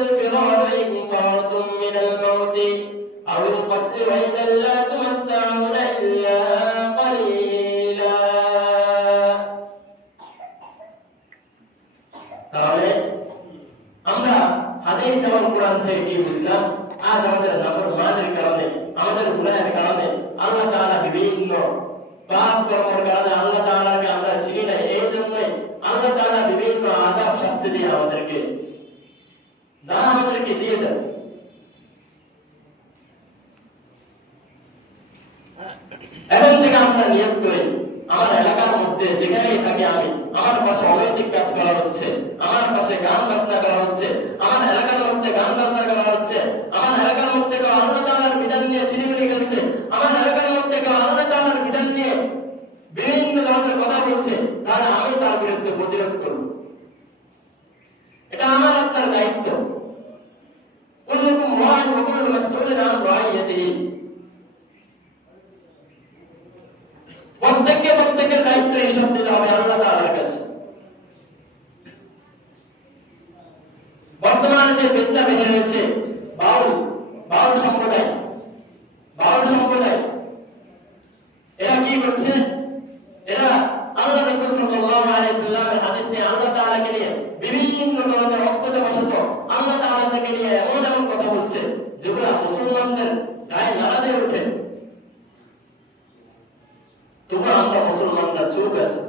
الفرار إن فررتم من الموت أو القتل وإذا لا تمتعون إلا قليلا। তাহলে আমরা হাদিস এবং কোরআন থেকে কি বুঝলাম? আজ আমাদের নাফরমানের কারণে, আমাদের গুনাহের কারণে আল্লাহ তাআলা বিভিন্ন পাপ কর্মের কারণে আল্লাহ তাআলাকে আমরা চিনি না, এই জন্য আল্লাহ তাআলা বিভিন্ন আযাব শাস্তি দিয়ে আমাদেরকে দিয়ে দেন। এখন থেকে আমরা নিয়ত করি, আমার এলাকার মধ্যে যেখানেই থাকি আমি, আমার পাশে অনৈতিক কাজ করা হচ্ছে, আমার পাশে গান বাজনা করা হচ্ছে, আমার এলাকার মধ্যে গান বাজনা করা হচ্ছে, আমার এলাকার মধ্যে কেউ আল্লাহ তাআলার বিধান নিয়ে ছিনিমিনি খেলছে, আমার এলাকার মধ্যে কেউ আল্লাহ তাআলার বিধান নিয়ে বিভিন্ন ধরনের কথা বলছে, তাহলে আমি তার বিরুদ্ধে প্রতিরোধ করব। এটা আমার আপনার দায়িত্ব। কুল্লুকুম রা'in ওয়া কুল্লুকুম মাসউলুন আন রা'ইয়াতিহি। প্রত্যেকের দায়িত্ব হিসাব দিতে হবে আল্লাহ তাআলার কাছে। বর্তমানে যে বিদ্যা বেড়ে রয়েছে, বাউল সম্প্রদায়, এরা কি করছে? এরা আল্লাহ রাসূল সাল্লাল্লাহু আলাইহি ওয়াসাল্লামের হাদিস নিয়ে আল্লাহ তাআলাকে নিয়ে বিভিন্ন ধরনের অজ্ঞতাবশত আল্লাহ তাআলা থেকে নিয়ে এমন কথা বলছে যেগুলো মুসলমানদের গায়ে নাড়া দিয়ে ওঠে। তোমরা আমরা মুসলমানরা চুপ আছে।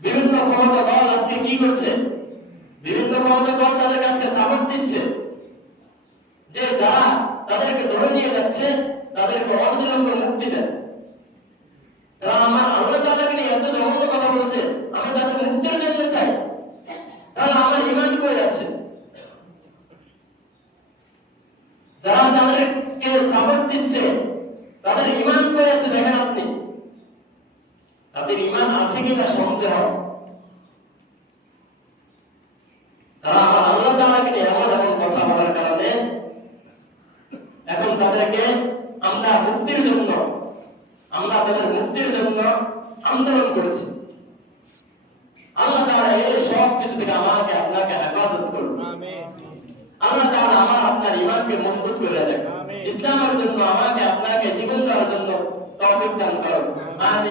বিভিন্ন ক্ষমতা দল আজকে কি করছে? বিভিন্ন ক্ষমতা দল তাদের কাছে সাপোর্ট দিচ্ছে যে যারা তাদেরকে ধরে নিয়ে যাচ্ছে তাদেরকে অবিলম্বে মুক্তি দেন। তারা আমার আল্লাহ তাআলাকে নিয়ে এত জঘন্য কথা বলছে, আমি তাদের মুক্তির জন্য চাই। তারা আমার ঈমান কই আছে? যারা তাদেরকে সাপোর্ট দিচ্ছে তাদের ঈমান কই আছে দেখেন আপনি। তাদের ঈমান আছে কিনা সন্দেহ। তারা আমার আল্লাহ তাআলাকে নিয়ে এমন কথা বলার কারণে এখন তাদেরকে আমরা তাদের মুক্তির জন্য আন্দোলন করেছি। আল্লাহ তাআলা এই সব কিছু থেকে আমাকে আপনাকে হেফাজত করুন। আমিন। আল্লাহ তাআলা আমার আপনার ঈমানকে মজবুত করে দেন। ইসলামের জন্য আমাকে আপনাকে জীবন দেওয়ার জন্য তৌফিক দান করুন। আমিন।